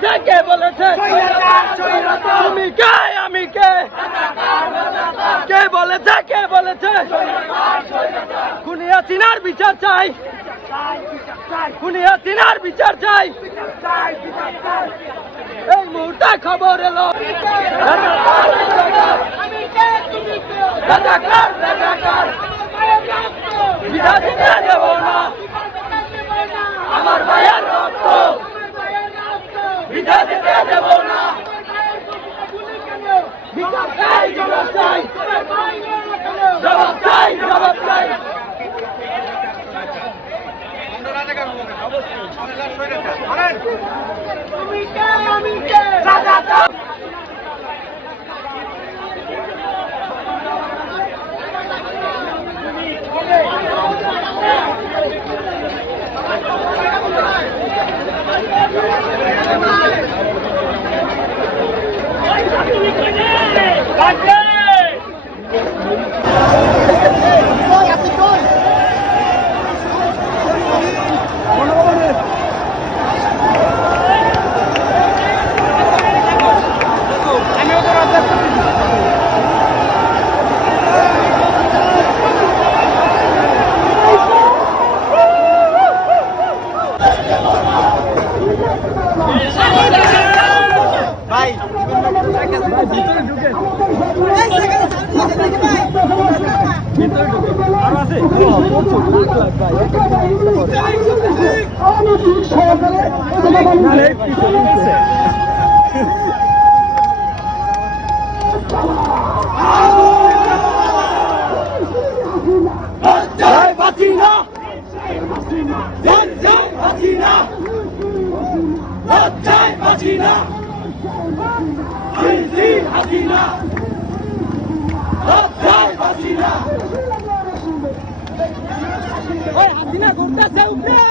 বলেছে কে বলেছে তুমি কে আমি কে কে বলেছে কে বলেছে খুনি হাসিনার বিচার চাই খুনি হাসিনার বিচার চাই এই মুহূর্তে খবর এলো বিচার দিতে দেব না আমার ভাইয়ের রক্ত বিচার দিতে দেব না বিচার চাই জবাব চাই জবাব চাই জবাব চাই তুমি কে আমি কে হাসিনা ঘুরতেছে উপরে